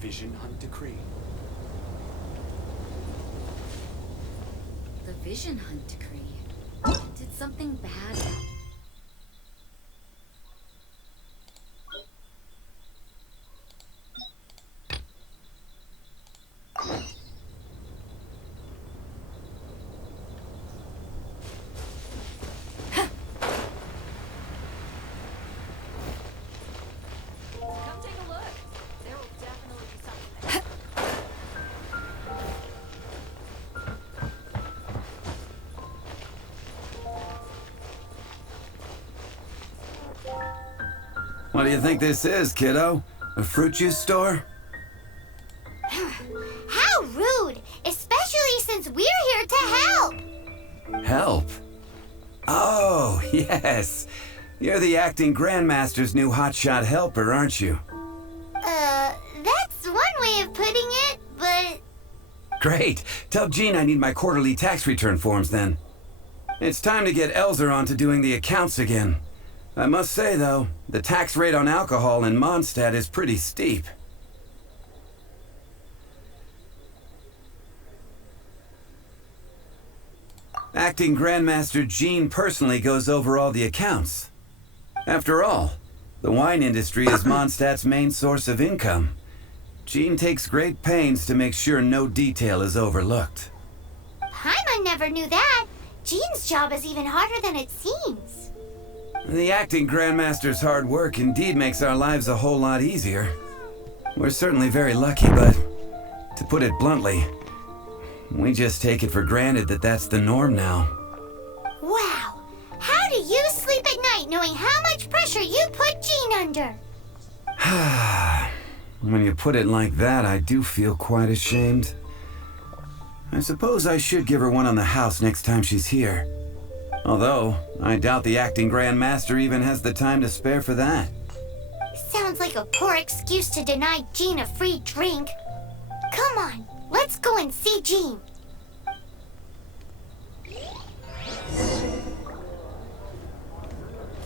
Vision Hunt Decree. The Vision Hunt Decree. Did something bad Come take a look. There will definitely be something there. What do you think this is, kiddo? A fruit juice store? How rude! Especially since we're here to help! Help? Oh, yes. You're the acting Grandmaster's new hotshot helper, aren't you? That's one way of putting it, but... Great. Tell Jean I need my quarterly tax return forms then. It's time to get Elzer on to doing the accounts again. I must say, though, the tax rate on alcohol in Mondstadt is pretty steep. Acting Grandmaster Jean personally goes over all the accounts. After all, the wine industry is Mondstadt's main source of income. Jean takes great pains to make sure no detail is overlooked. Paimon never knew that. Jean's job is even harder than it seems. The acting Grandmaster's hard work indeed makes our lives a whole lot easier. We're certainly very lucky, but to put it bluntly, we just take it for granted that that's the norm now. Wow! How do you sleep at night knowing how much pressure you put Jean under? When you put it like that, I do feel quite ashamed. I suppose I should give her one on the house next time she's here. Although, I doubt the acting Grandmaster even has the time to spare for that. Sounds like a poor excuse to deny Jean a free drink. Come on, let's go and see Jean.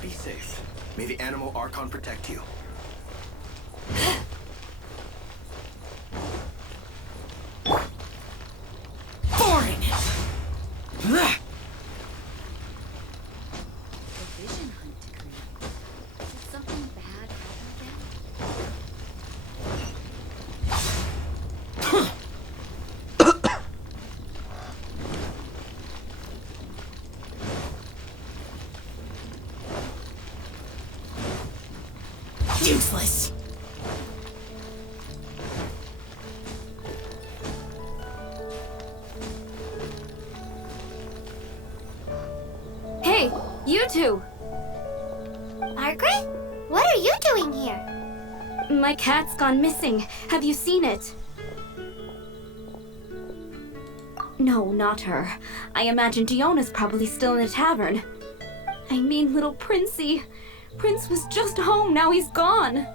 Be safe. May the Animal Archon protect you. Boring! The Vision Hunt Decree. Did something bad happen again? Useless! Hey, you two! Margaret? What are you doing here? My cat's gone missing. Have you seen it? No, not her. I imagine Diona's probably still in the tavern. I mean, little Princey. Prince was just home, now he's gone.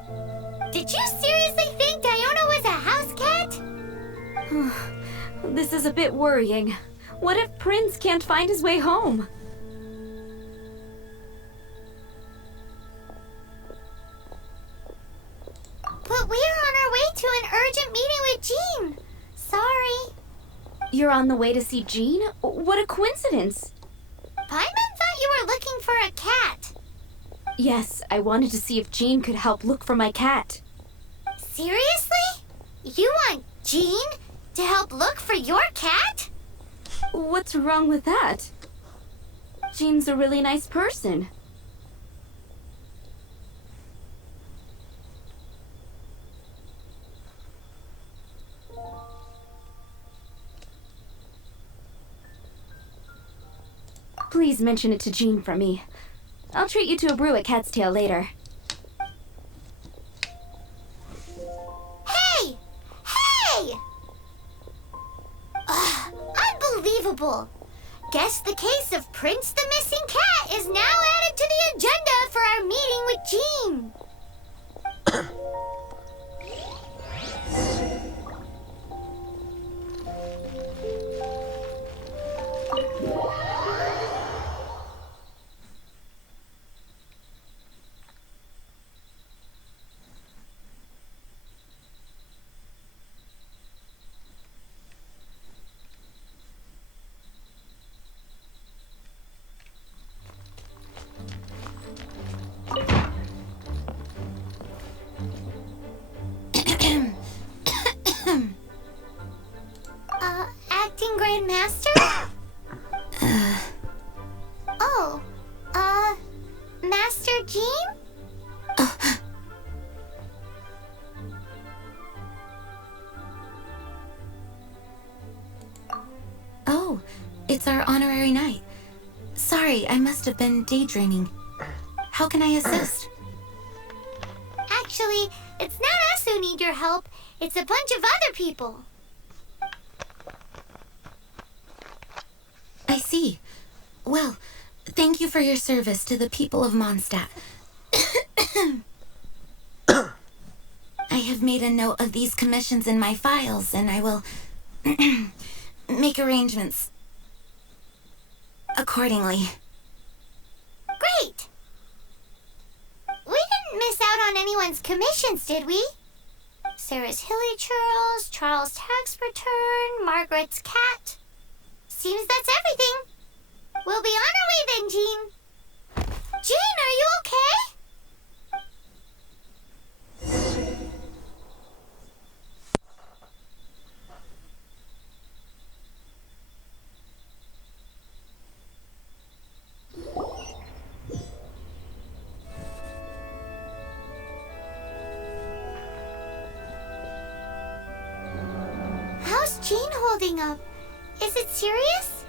Did you seriously think Diona was a house cat? This is a bit worrying. What if Prince can't find his way home? But we are on our way to an urgent meeting with Jean. Sorry. You're on the way to see Jean? What a coincidence! Paimon thought you were looking for a cat. Yes, I wanted to see if Jean could help look for my cat. Seriously? You want Jean to help look for your cat? What's wrong with that? Jean's a really nice person. Please mention it to Jean for me. I'll treat you to a brew at Cat's Tail later. Hey! Hey! Ugh, unbelievable. Guess the case of Prince the Missing Cat is now added to the agenda for our meeting with Jean. it's our honorary night. Sorry, I must have been daydreaming. How can I assist? Actually, it's not us who need your help. It's a bunch of other people. I see. Well, thank you for your service to the people of Mondstadt. I have made a note of these commissions in my files, and I will make arrangements accordingly. Great! We didn't miss out on anyone's commissions, did we? Sarah's Hilly Churls, Charles' tax return, Margaret's cat. Seems that's everything. We'll be on our way then, Jean. Jean, are you okay? How's Jean holding up? Is it serious?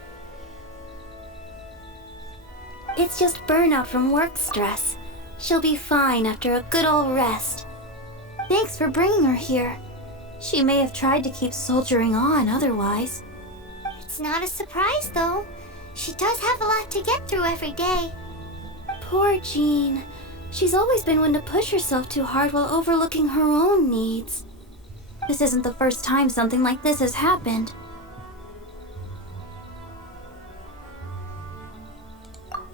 It's just burnout from work stress. She'll be fine after a good old rest. Thanks for bringing her here. She may have tried to keep soldiering on otherwise. It's not a surprise, though. She does have a lot to get through every day. Poor Jean. She's always been one to push herself too hard while overlooking her own needs. This isn't the first time something like this has happened.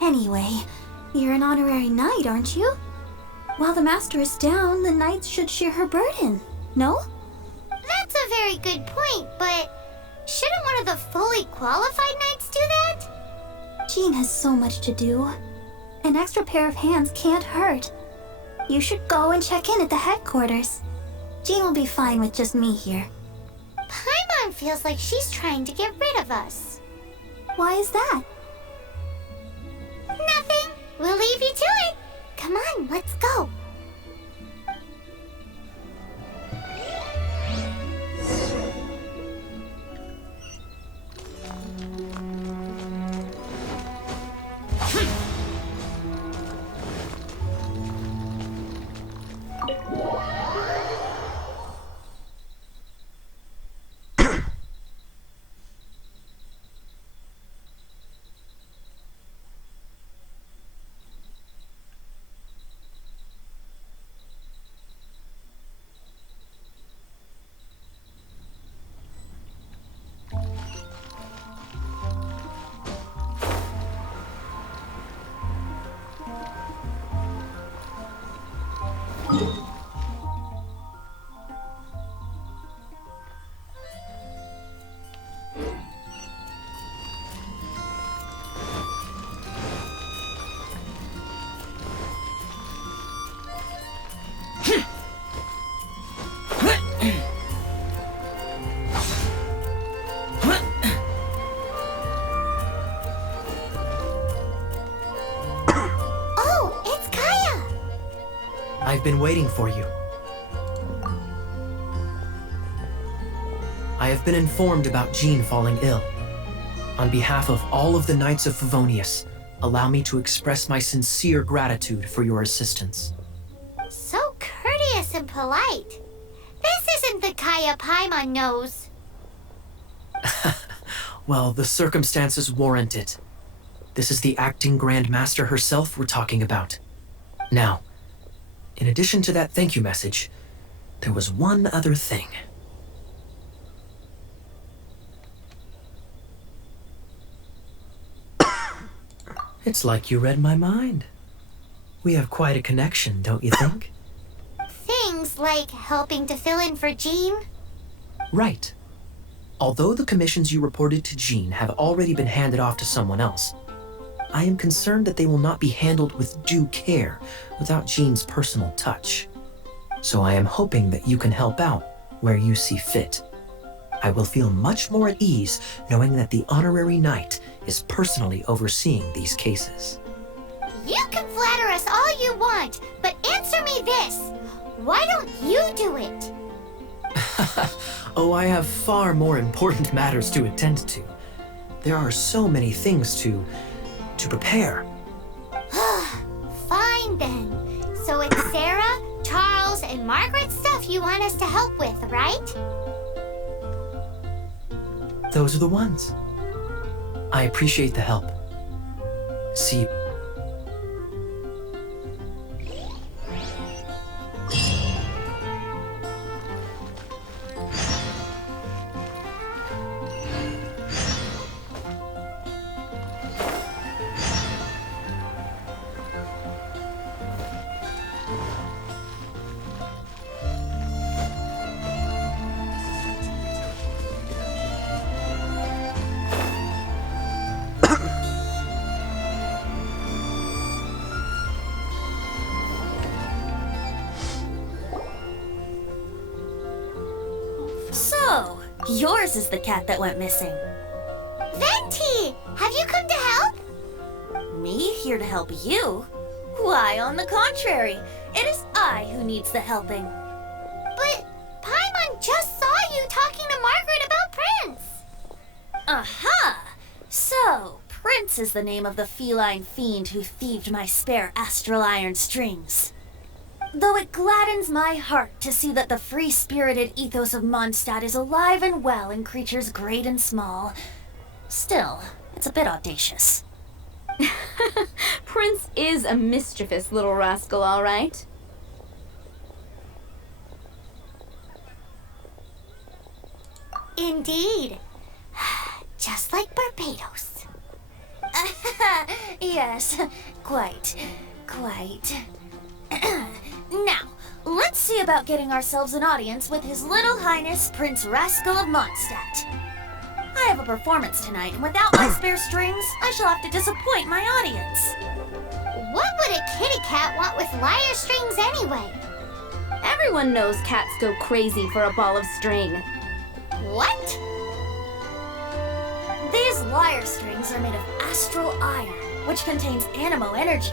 Anyway, you're an honorary knight, aren't you? While the master is down, the knights should share her burden, no? That's a very good point, but shouldn't one of the fully qualified knights do that? Jean has so much to do. An extra pair of hands can't hurt. You should go and check in at the headquarters. Jean will be fine with just me here. Paimon feels like she's trying to get rid of us. Why is that? Nothing. We'll leave you to it. Come on, let's go. I've been waiting for you. I have been informed about Jean falling ill. On behalf of all of the Knights of Favonius, allow me to express my sincere gratitude for your assistance. So courteous and polite. This isn't the Kaya Paimon knows. Well, the circumstances warrant it. This is the acting Grand Master herself we're talking about. Now, in addition to that thank you message, there was one other thing. It's like you read my mind. We have quite a connection, don't you think? Things like helping to fill in for Jean? Right. Although the commissions you reported to Jean have already been handed off to someone else, I am concerned that they will not be handled with due care without Jean's personal touch. So I am hoping that you can help out where you see fit. I will feel much more at ease knowing that the honorary knight is personally overseeing these cases. You can flatter us all you want, but answer me this. Why don't you do it? Oh, I have far more important matters to attend to. There are so many things to prepare. Fine then. So it's Sarah, Charles, and Margaret's stuff you want us to help with, right? Those are the ones. I appreciate the help. See you. So, yours is the cat that went missing. Venti! Have you come to help? Me here to help you? Why, on the contrary, it is I who needs the helping. But Paimon just saw you talking to Margaret about Prince. Aha! So, Prince is the name of the feline fiend who thieved my spare astral iron strings. Though it gladdens my heart to see that the free-spirited ethos of Mondstadt is alive and well in creatures great and small, still, it's a bit audacious. Prince is a mischievous little rascal, all right. Indeed. Just like Barbados. Yes, quite. Now, let's see about getting ourselves an audience with His Little Highness Prince Rascal of Mondstadt. I have a performance tonight, and without my spare strings, I shall have to disappoint my audience. What would a kitty cat want with lyre strings anyway? Everyone knows cats go crazy for a ball of string. What? These lyre strings are made of astral iron, which contains animo energy.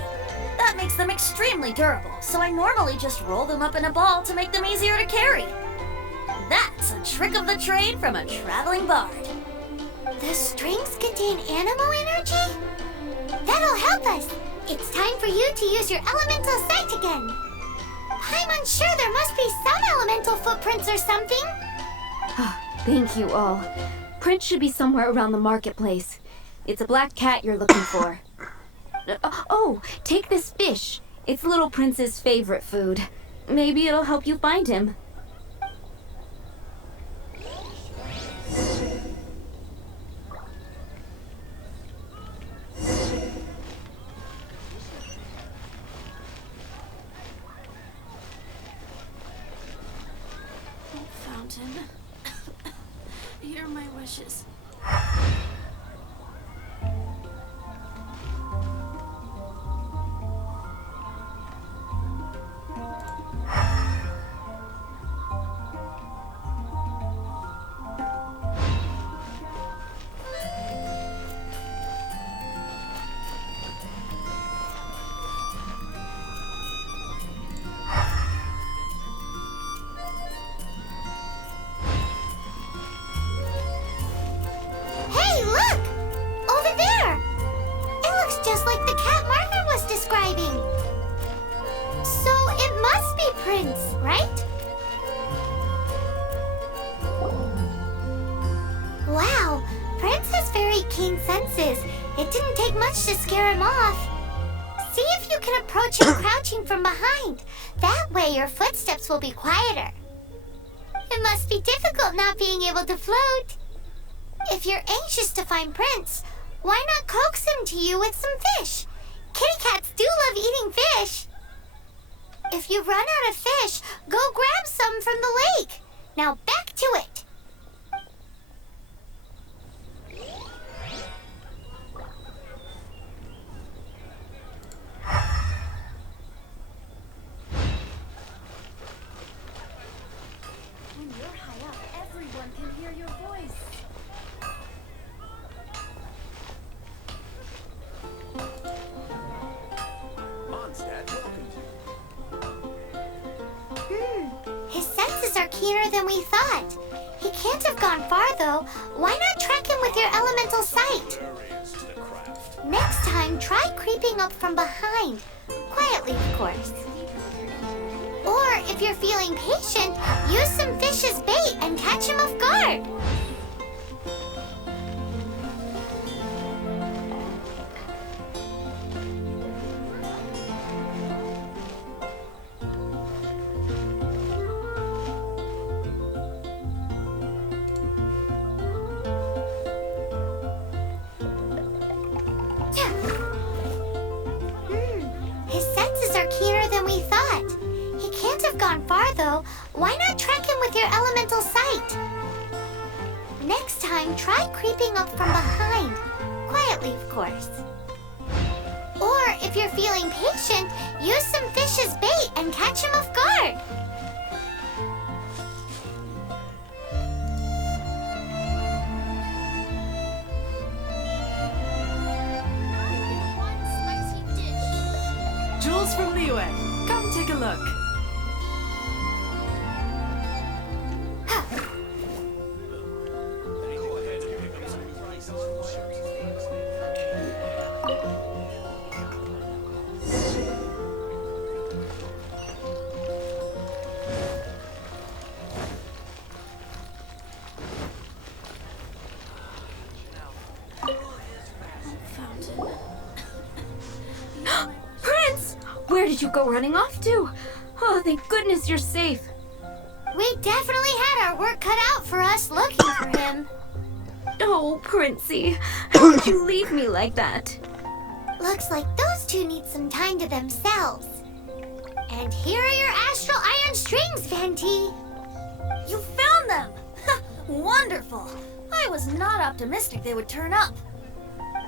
That makes them extremely durable, so I normally just roll them up in a ball to make them easier to carry. That's a trick of the trade from a traveling bard. The strings contain animo energy? That'll help us. It's time for you to use your elemental sight again. I'm unsure there must be some elemental footprints or something. Thank you all. Prince should be somewhere around the marketplace. It's a black cat you're looking for. Oh, take this fish. It's Little Prince's favorite food. Maybe it'll help you find him. Fountain, hear my wishes. Hey, look! Over there! It looks just like the cat Margaret was describing. So it must be Prince, right? Wow, Prince has very keen senses. It didn't take much to scare him off. See if you can approach him crouching from behind. That way your footsteps will be quieter. It must be difficult not being able to float. If you're anxious to find Prince, why not coax him to you with some fish? Kitty cats do love eating fish. If you run out of fish, go grab some from the lake. Now back to it. When you're high up, everyone can hear your voice. Mondstadt welcomes you. His senses are keener than we thought. He can't have gone far, though. Why not track him with your elemental sight? Next time, try creeping up from behind. Quietly, of course. Or, if you're feeling patient, use some fish as bait and catch him off guard. His senses are keener than we thought. He can't have gone far, though. Why not track him with your elemental sight? Next time, try creeping up from behind. Quietly, of course. Or, if you're feeling patient, use some fish as bait and catch him off guard. Jules from Liyue, come take a look. Prince! Where did you go running off to? Oh, thank goodness you're safe. We definitely had our work cut out for us looking for him. Oh, Princey, how could you leave me like that? Looks like those two need some time to themselves. And here are your astral iron strings, Venti. You found them! Wonderful! I was not optimistic they would turn up.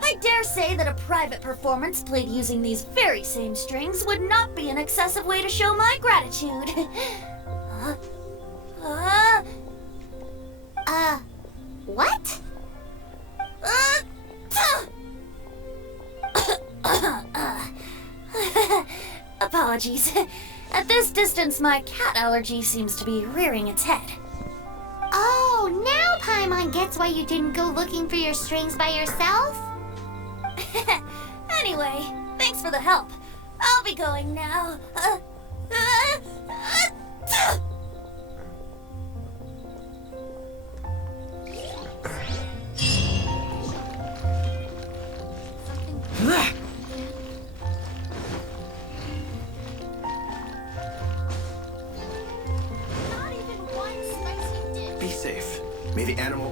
I dare say that a private performance played using these very same strings would not be an excessive way to show my gratitude. What? Apologies. At this distance, my cat allergy seems to be rearing its head. Oh, now Paimon gets why you didn't go looking for your strings by yourself. Anyway, thanks for the help. I'll be going now. Be safe. May the animal.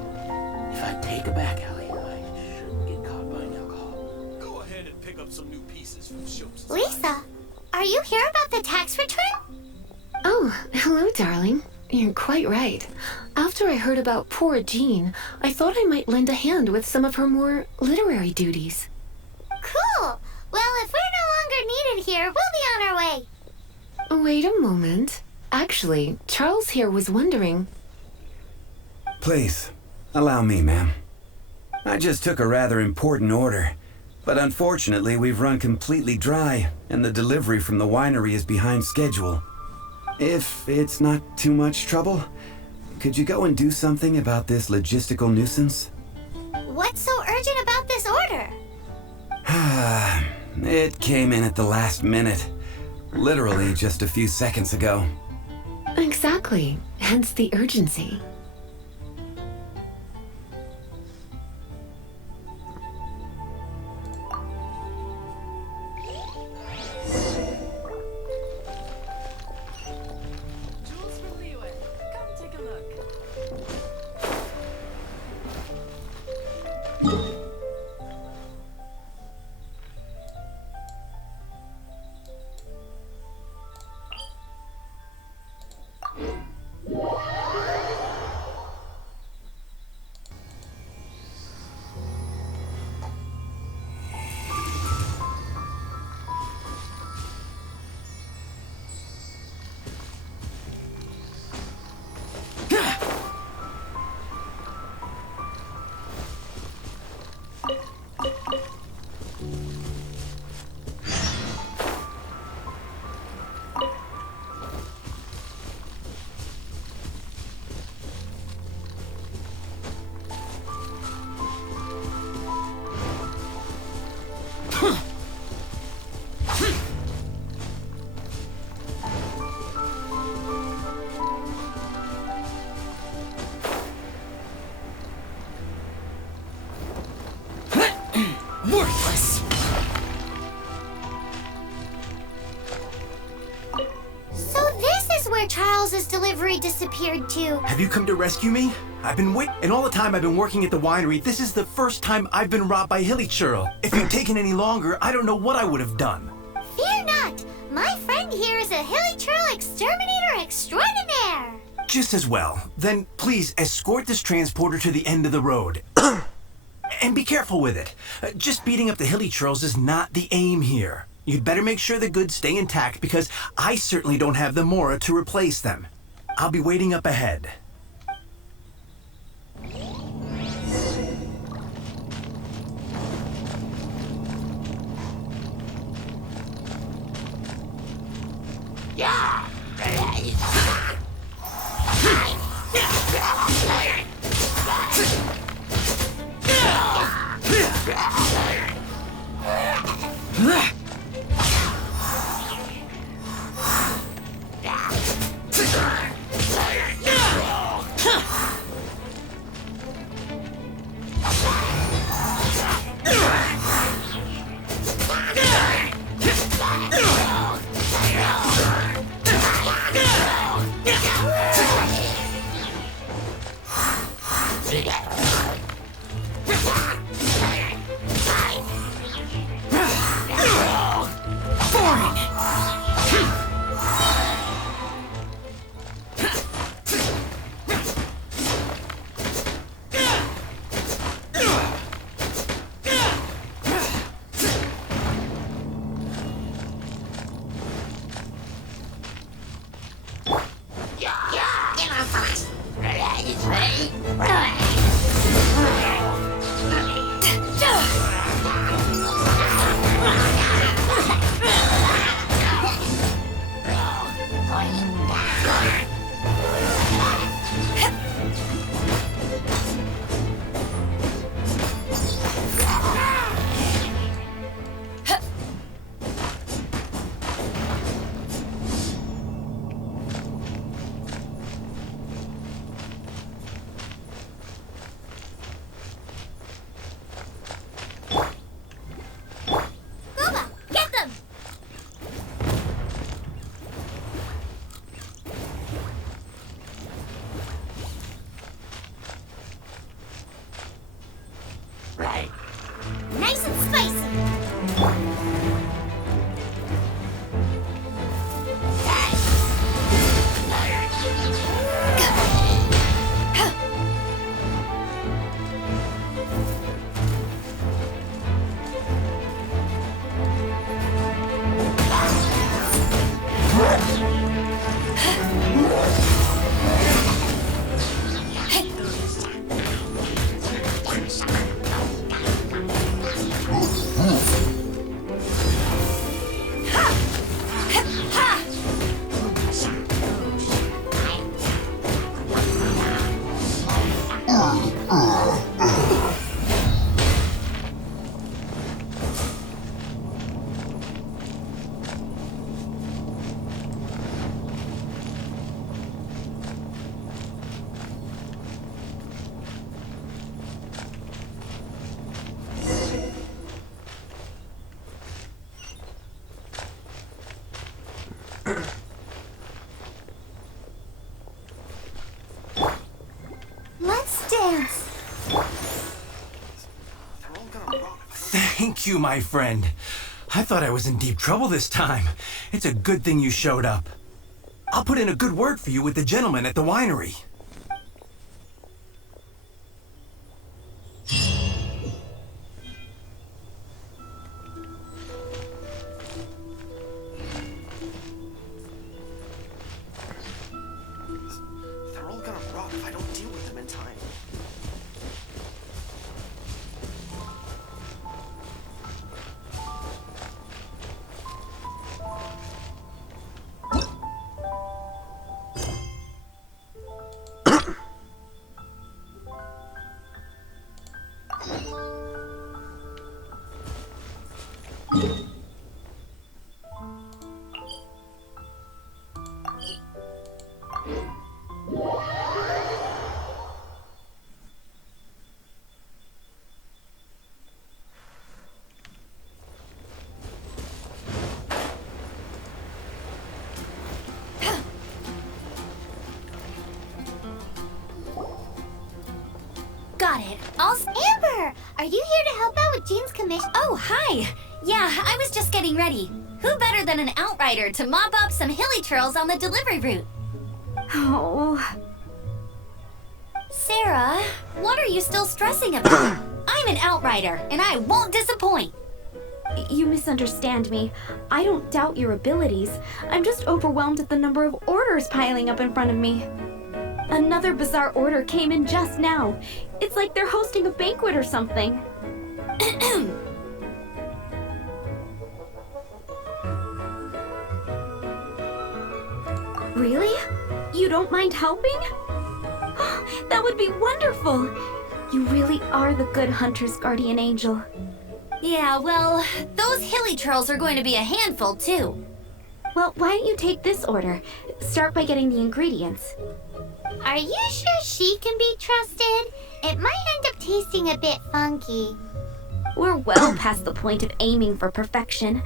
If I take a back alley, I shouldn't get caught by an alcohol. Go ahead and pick up some new pieces from shows. Lisa, are you here about the tax return? Oh, hello, darling. You're quite right. After I heard about poor Jean, I thought I might lend a hand with some of her more literary duties. Cool. Well, if we're no longer needed here, we'll be on our way. Wait a moment. Actually, Charles here was wondering... Please, allow me, ma'am. I just took a rather important order, but unfortunately we've run completely dry, and the delivery from the winery is behind schedule. If it's not too much trouble, could you go and do something about this logistical nuisance? What's so urgent about this order? It came in at the last minute. Literally just a few seconds ago. Exactly. Hence the urgency. Jules from Liyue, come take a look. disappeared too. Have you come to rescue me? I've been and all the time I've been working at the winery, this is the first time I've been robbed by Hilly Churl. If you'd taken any longer, I don't know what I would have done. Fear not! My friend here is a Hilly Churl exterminator extraordinaire! Just as well. Then please escort this transporter to the end of the road. And be careful with it. Just beating up the Hilly Churls is not the aim here. You'd better make sure the goods stay intact because I certainly don't have the Mora to replace them. I'll be waiting up ahead. Nice and spicy! Let's dance. Thank you, my friend. I thought I was in deep trouble this time. It's a good thing you showed up. I'll put in a good word for you with the gentleman at the winery. They're all gonna rot if I don't deal with them in time. got it. Amber, are you here to help out with Jean's commission? Oh, hi. Yeah, I was just getting ready. Who better than an outrider to mop up some hilly trails on the delivery route? Oh. Sarah, what are you still stressing about? I'm an outrider, and I won't disappoint. You misunderstand me. I don't doubt your abilities. I'm just overwhelmed at the number of orders piling up in front of me. Another bizarre order came in just now. It's like they're hosting a banquet or something. Really? You don't mind helping? That would be wonderful. You really are the good hunter's guardian angel. Yeah, well, those hilly trails are going to be a handful, too. Well, why don't you take this order? Start by getting the ingredients. Are you sure she can be trusted? It might end up tasting a bit funky. We're well past the point of aiming for perfection.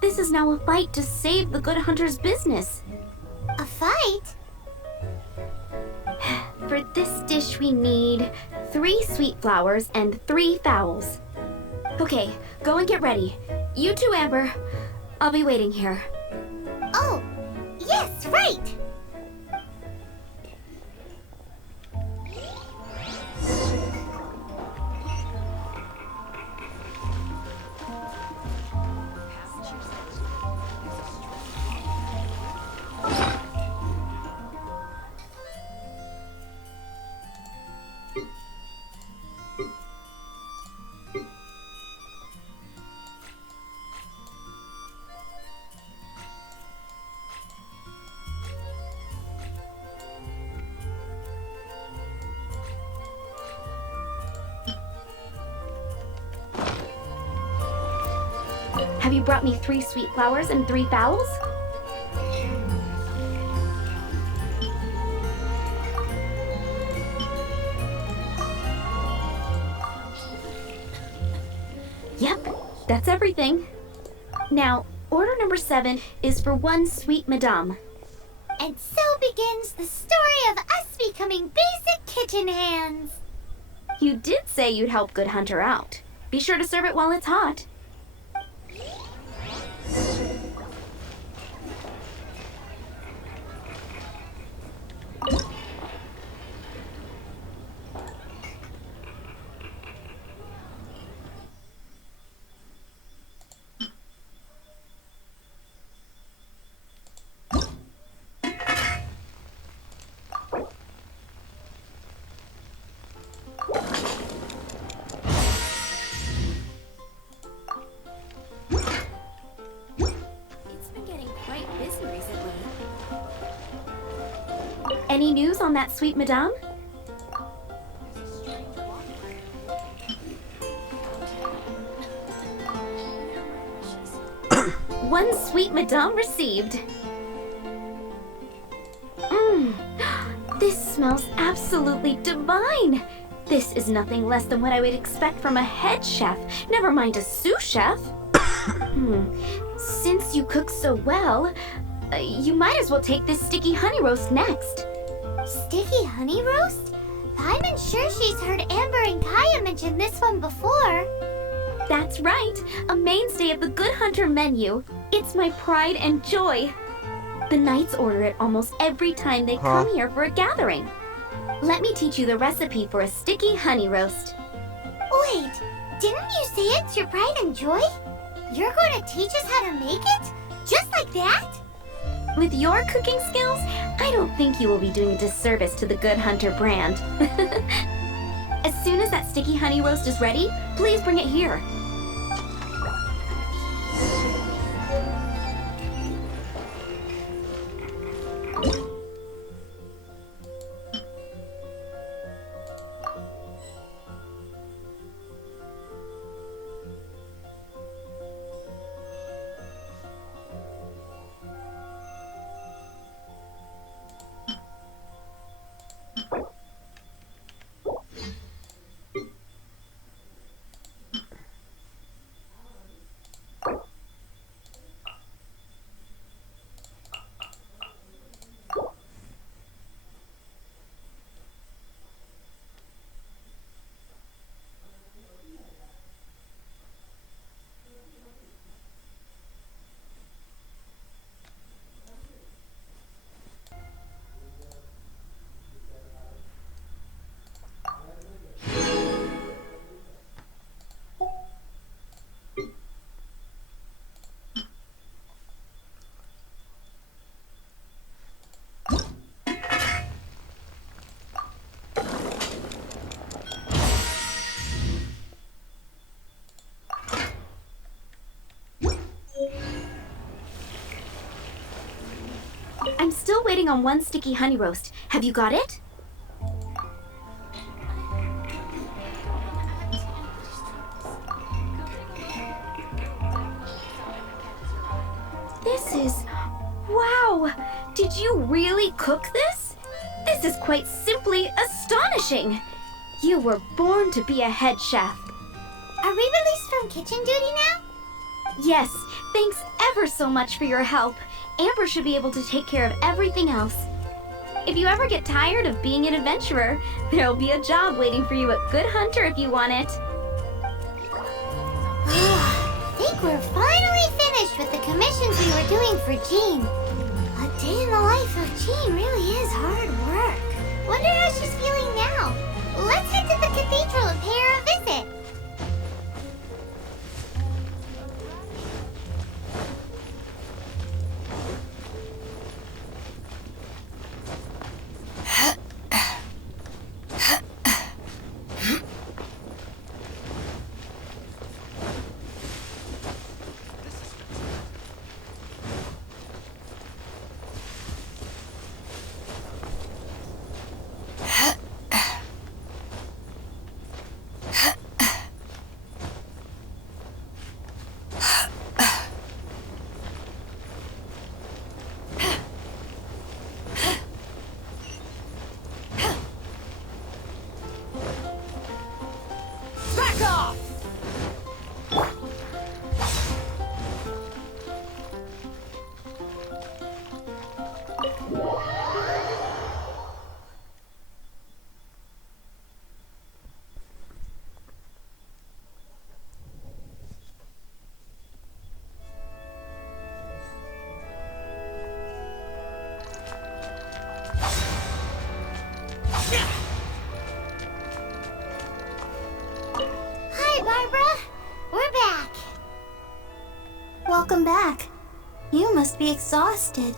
This is now a fight to save the good hunter's business. A fight? For this dish we need 3 sweet flowers and 3 fowls. Okay, go and get ready. You too, Amber. I'll be waiting here. Oh, yes, right! Have you brought me 3 sweet flowers and 3 fowls? Yep, that's everything. Now, order number 7 is for 1 sweet madame. And so begins the story of us becoming basic kitchen hands. You did say you'd help Good Hunter out. Be sure to serve it while it's hot. Any news on that sweet madame? One sweet madame received. This smells absolutely divine. This is nothing less than what I would expect from a head chef, never mind a sous chef. Since you cook so well, you might as well take this sticky honey roast next. Sticky honey roast? I'm sure she's heard Amber and Kaya mention this one before. That's right, a mainstay of the Good Hunter menu. It's my pride and joy. The knights order it almost every time they come here for a gathering. Let me teach you the recipe for a sticky honey roast. Wait, didn't you say it's your pride and joy? You're going to teach us how to make it? Just like that? With your cooking skills, I don't think you will be doing a disservice to the Good Hunter brand. As soon as that sticky honey roast is ready, please bring it here. waiting on one sticky honey roast. Have you got it? This is... Wow! Did you really cook this? This is quite simply astonishing! You were born to be a head chef. Are we released from kitchen duty now? Yes, thanks ever so much for your help. Amber should be able to take care of everything else. If you ever get tired of being an adventurer, there'll be a job waiting for you at Good Hunter if you want it. I think we're finally finished with the commissions we were doing for Jean. A day in the life of Jean really is hard work. Wonder how she's feeling now. Let's head to the cathedral and pay her a visit. Hi, Barbara. We're back. Welcome back. You must be exhausted.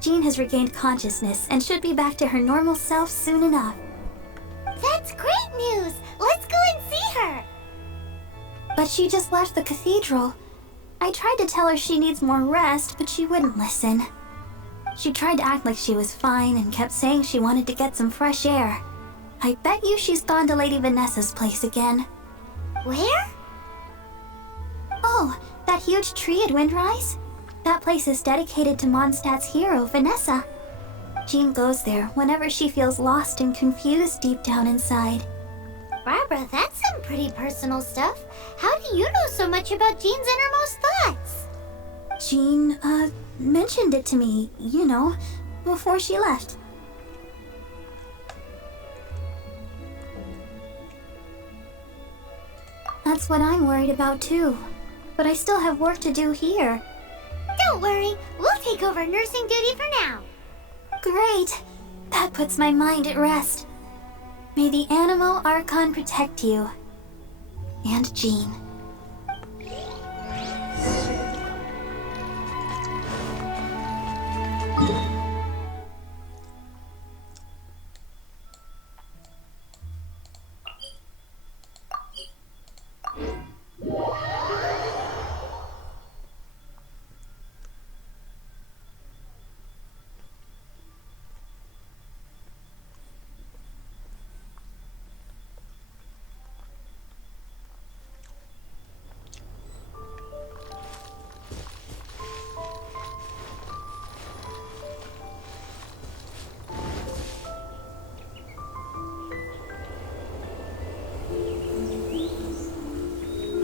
Jean has regained consciousness and should be back to her normal self soon enough. That's great news. Let's go and see her. But she just left the cathedral. I tried to tell her she needs more rest, but she wouldn't listen. She tried to act like she was fine and kept saying she wanted to get some fresh air. I bet you she's gone to Lady Vanessa's place again. Where? Oh, that huge tree at Windrise? That place is dedicated to Mondstadt's hero, Vanessa. Jean goes there whenever she feels lost and confused deep down inside. Barbara, that's some pretty personal stuff. How do you know so much about Jean's innermost thoughts? Jean, mentioned it to me, before she left. That's what I'm worried about too. But I still have work to do here. Don't worry, we'll take over nursing duty for now. Great! That puts my mind at rest. May the Animo Archon protect you. And Jean.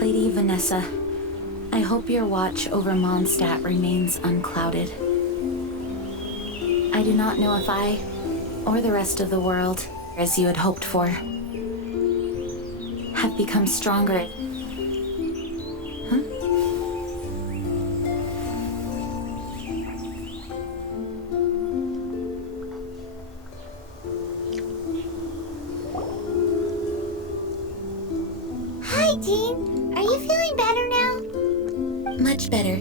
Lady Vanessa, I hope your watch over Mondstadt remains unclouded. I do not know if I, or the rest of the world, as you had hoped for, have become stronger. Hi, Jean. Are you feeling better now? Much better.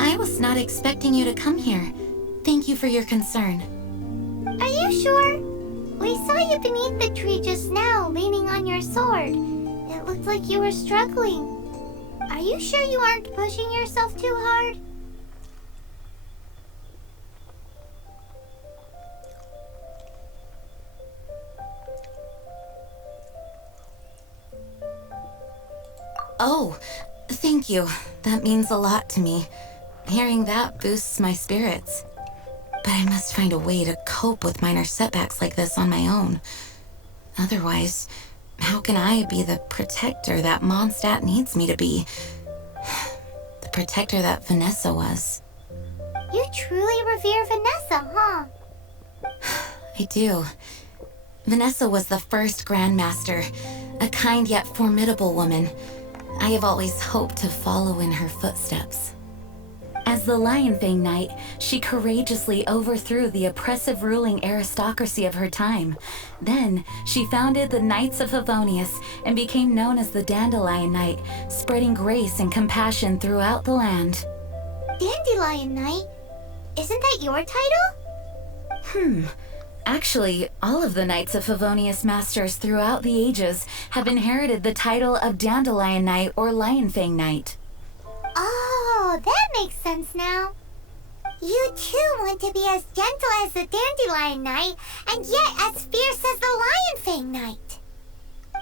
I was not expecting you to come here. Thank you for your concern. Are you sure? We saw you beneath the tree just now, leaning on your sword. It looked like you were struggling. Are you sure you aren't pushing yourself too hard? Oh, thank you. That means a lot to me. Hearing that boosts my spirits. But I must find a way to cope with minor setbacks like this on my own. Otherwise, how can I be the protector that Mondstadt needs me to be? The protector that Vanessa was. You truly revere Vanessa, huh? I do. Vanessa was the first Grandmaster, a kind yet formidable woman. I have always hoped to follow in her footsteps. As the Lionfang Knight, she courageously overthrew the oppressive ruling aristocracy of her time. Then, she founded the Knights of Favonius and became known as the Dandelion Knight, spreading grace and compassion throughout the land. Dandelion Knight? Isn't that your title? Actually, all of the Knights of Favonius Masters throughout the ages have inherited the title of Dandelion Knight or Lionfang Knight. Oh, that makes sense now. You too want to be as gentle as the Dandelion Knight, and yet as fierce as the Lionfang Knight.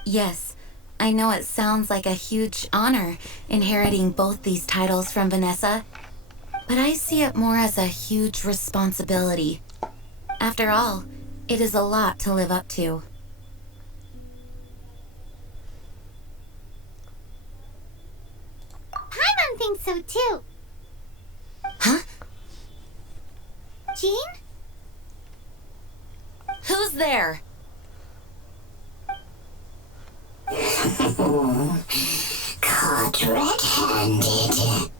Yes, I know it sounds like a huge honor inheriting both these titles from Vanessa, but I see it more as a huge responsibility. After all, it is a lot to live up to. Paimon thinks so too. Huh? Jean? Who's there? Caught red-handed.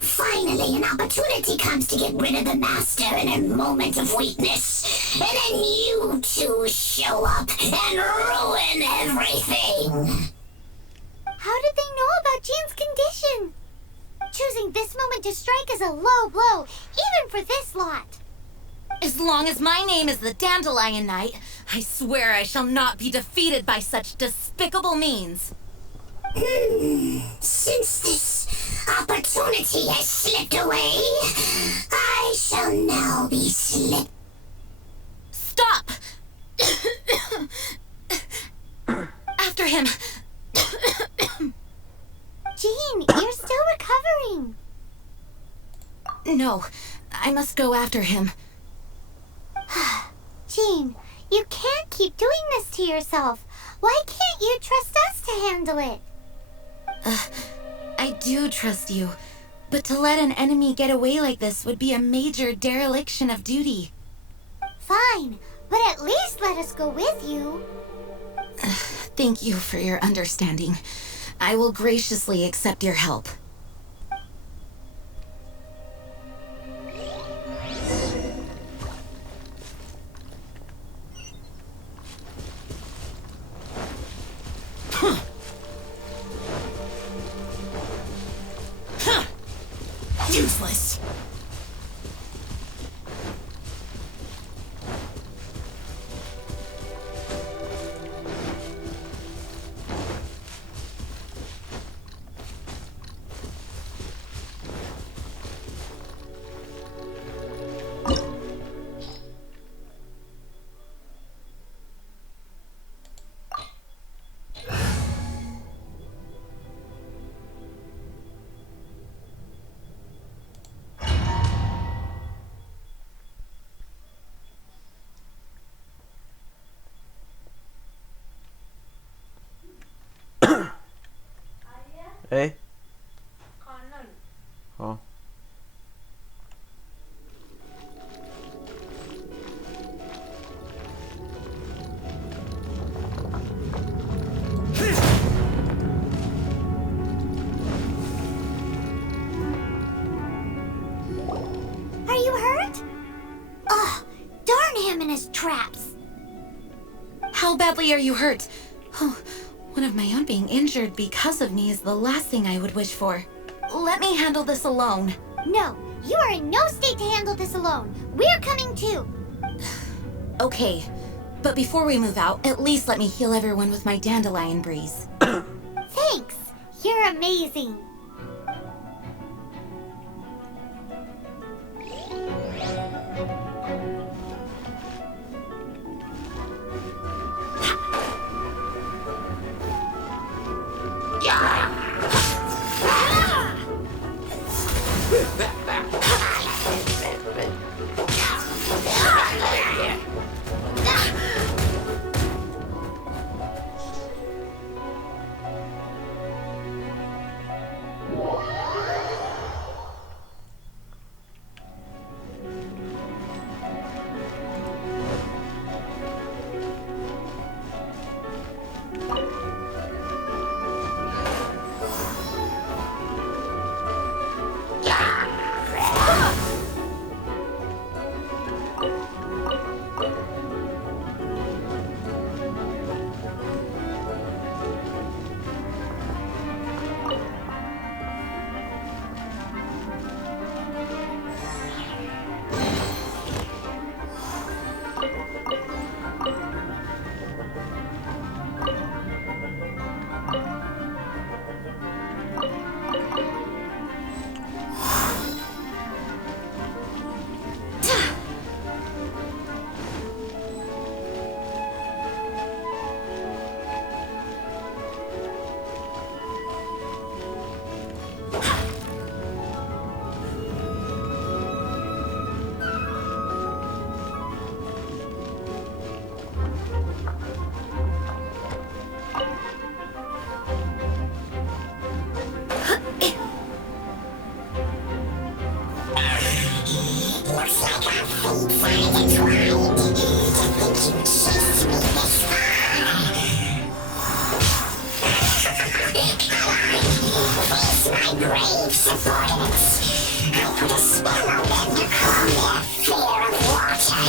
Finally, an opportunity comes to get rid of the Master in a moment of weakness. And then you two show up and ruin everything. How did they know about Jean's condition? Choosing this moment to strike is a low blow, even for this lot. As long as my name is the Dandelion Knight, I swear I shall not be defeated by such despicable means. Since this opportunity has slipped away, I shall now be slipped. Stop! After him! Jean, you're still recovering. No, I must go after him. Jean, you can't keep doing this to yourself. Why can't you trust us to handle it? I do trust you, but to let an enemy get away like this would be a major dereliction of duty. Fine, but at least let us go with you. Thank you for your understanding. I will graciously accept your help. Useless! Ê. Ờ. Are you hurt? Ugh, darn him and his traps. How badly are you hurt? Oh, one of my own being injured because of me is the last thing I would wish for. Let me handle this alone. No, you are in no state to handle this alone. We're coming too. Okay, but before we move out, at least let me heal everyone with my dandelion breeze. Thanks. You're amazing. Looks like our fates are intertwined. To think you chased me this far. Face my brave subordinates. I put a spell on them to calm their fear of water.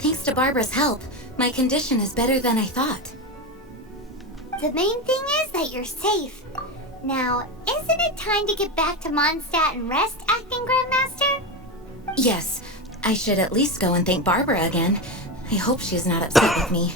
Thanks to Barbara's help, my condition is better than I thought. The main thing is that you're safe. Now, isn't it time to get back to Mondstadt and rest, Acting Grandmaster? Yes, I should at least go and thank Barbara again. I hope she's not upset with me.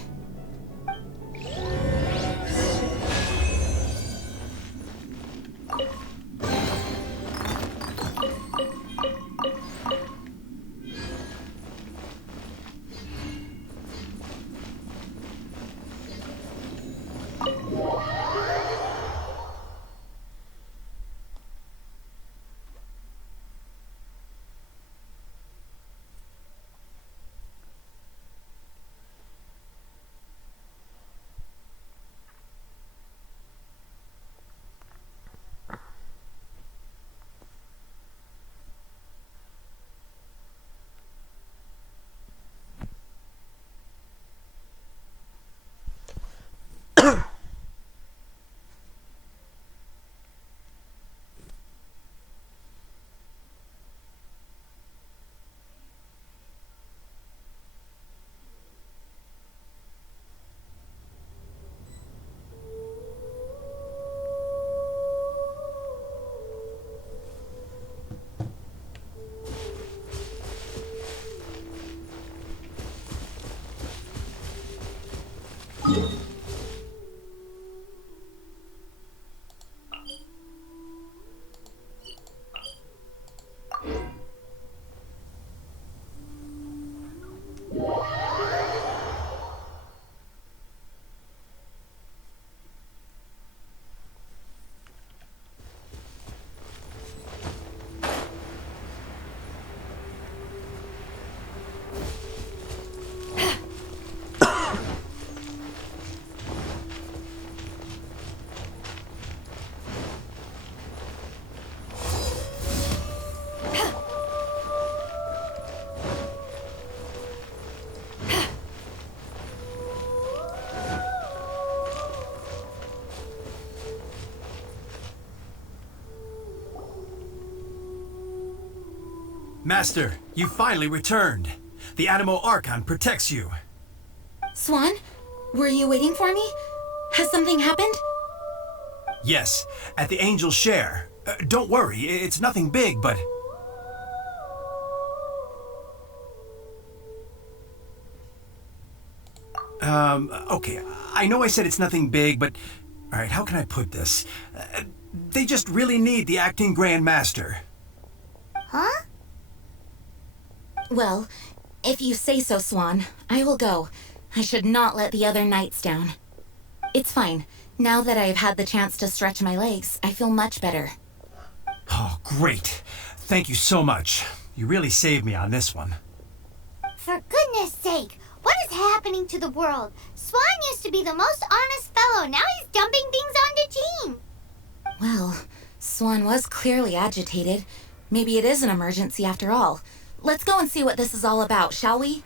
Master, you finally returned. The Animo Archon protects you. Swan, were you waiting for me? Has something happened? Yes, at the Angel's Share. Don't worry, it's nothing big, but... Okay, I know I said it's nothing big, but... Alright, how can I put this? They just really need the acting Grand Master. Huh? Well, if you say so, Swan, I will go. I should not let the other knights down. It's fine. Now that I've had the chance to stretch my legs, I feel much better. Oh, great. Thank you so much. You really saved me on this one. For goodness sake, what is happening to the world? Swan used to be the most honest fellow. Now he's dumping things onto Jean. Well, Swan was clearly agitated. Maybe it is an emergency after all. Let's go and see what this is all about, shall we?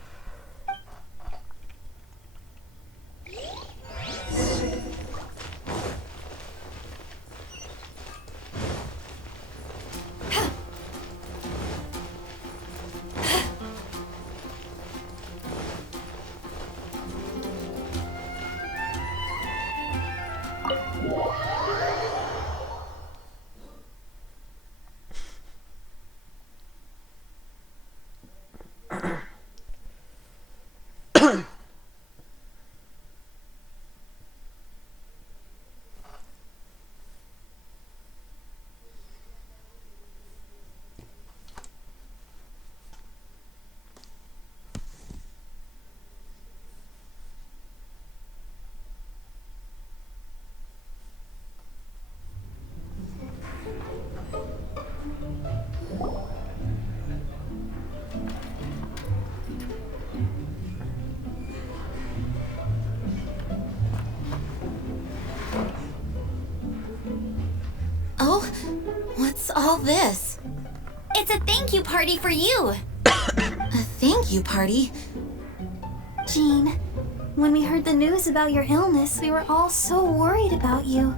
Oh, what's all this? It's a thank you party for you. A thank you party? Jean, when we heard the news about your illness, we were all so worried about you.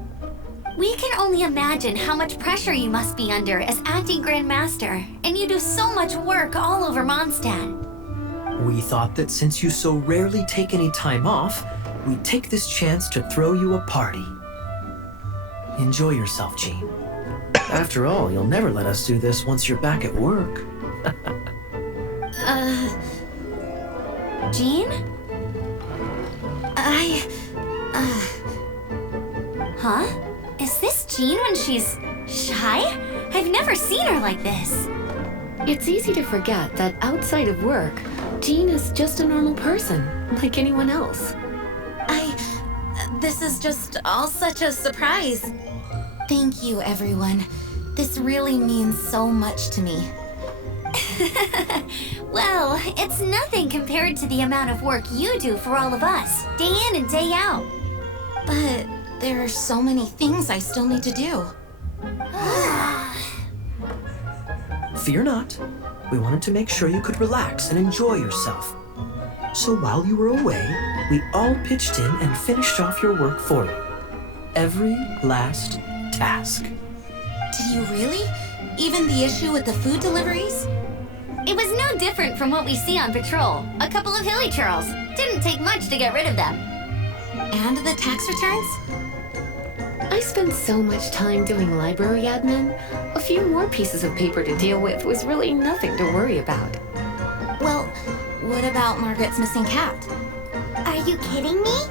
We can only imagine how much pressure you must be under as acting Grand Master, and you do so much work all over Mondstadt. We thought that since you so rarely take any time off, we'd take this chance to throw you a party. Enjoy yourself, Jean. After all, you'll never let us do this once you're back at work. Jean? Huh? Is this Jean when she's shy? I've never seen her like this. It's easy to forget that outside of work, Jean is just a normal person, like anyone else. This is just all such a surprise. Thank you, everyone. This really means so much to me. Well, it's nothing compared to the amount of work you do for all of us, day in and day out. But there are so many things I still need to do. Fear not. We wanted to make sure you could relax and enjoy yourself. So while you were away, we all pitched in and finished off your work for you. Every last task. Did you really? Even the issue with the food deliveries? It was no different from what we see on patrol. A couple of hilly churls. Didn't take much to get rid of them. And the tax returns? I spend so much time doing library admin. A few more pieces of paper to deal with was really nothing to worry about. Well, what about Margaret's missing cat? Are you kidding me?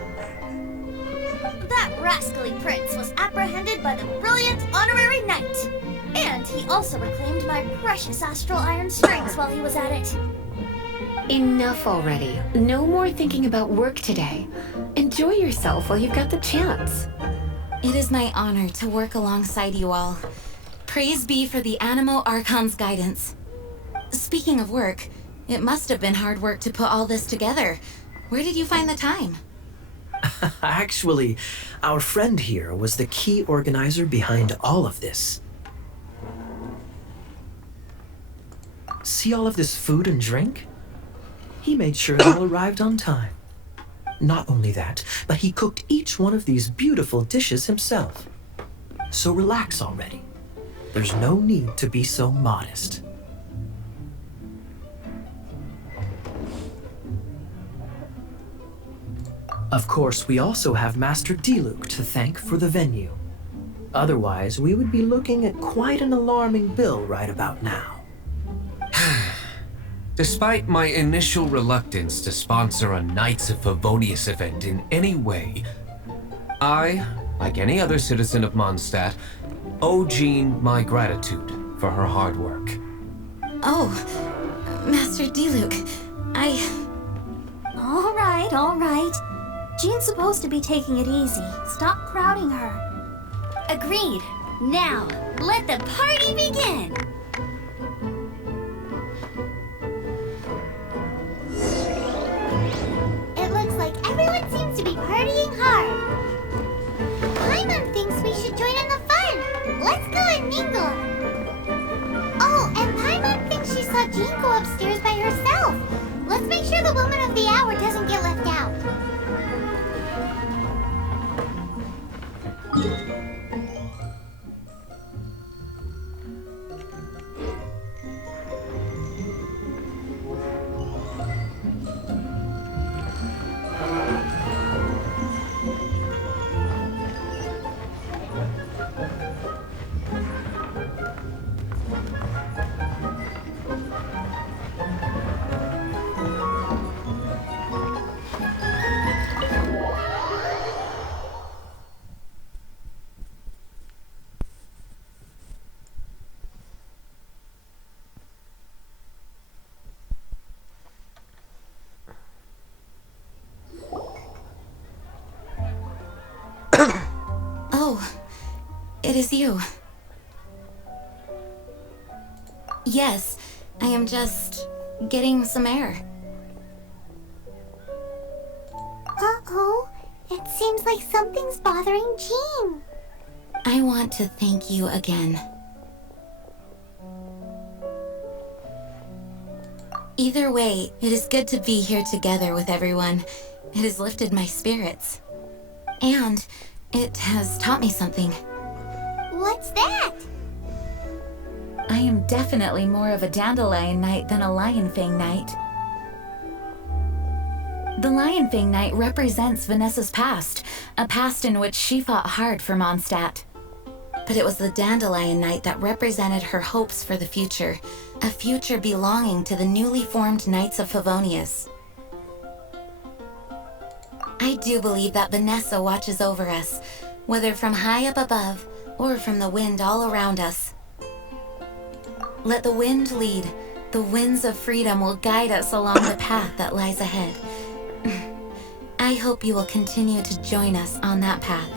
That rascally prince was apprehended by the brilliant honorary knight. And he also reclaimed my precious astral iron strings while he was at it. Enough already. No more thinking about work today. Enjoy yourself while you've got the chance. It is my honor to work alongside you all. Praise be for the Animo Archon's guidance. Speaking of work, it must have been hard work to put all this together. Where did you find the time? Actually, our friend here was the key organizer behind all of this. See all of this food and drink? He made sure it all arrived on time. Not only that, but he cooked each one of these beautiful dishes himself. So relax already. There's no need to be so modest. Of course, we also have Master Diluc to thank for the venue. Otherwise, we would be looking at quite an alarming bill right about now. Despite my initial reluctance to sponsor a Knights of Favonius event in any way, I, like any other citizen of Mondstadt, owe Jean my gratitude for her hard work. Oh, Master Diluc, All right. Jean's supposed to be taking it easy. Stop crowding her. Agreed. Now, let the party begin! It looks like everyone seems to be partying hard. Paimon thinks we should join in the fun. Let's go and mingle. Oh, and Paimon thinks she saw Jean go upstairs by herself. Let's make sure the woman of the hour doesn't get left out. Oh, it is you. Yes, I am just getting some air. Uh-oh, it seems like something's bothering Jean. I want to thank you again. Either way, it is good to be here together with everyone. It has lifted my spirits. And it has taught me something. What's that? I am definitely more of a Dandelion Knight than a Lionfang Knight. The Lionfang Knight represents Vanessa's past, a past in which she fought hard for Mondstadt. But it was the Dandelion Knight that represented her hopes for the future, a future belonging to the newly formed Knights of Favonius. I do believe that Vanessa watches over us, whether from high up above or from the wind all around us. Let the wind lead. The winds of freedom will guide us along the path that lies ahead. I hope you will continue to join us on that path.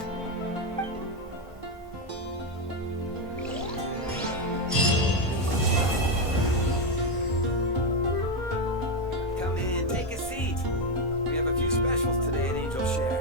Come in, take a seat. We have a few specials today at Angel Share.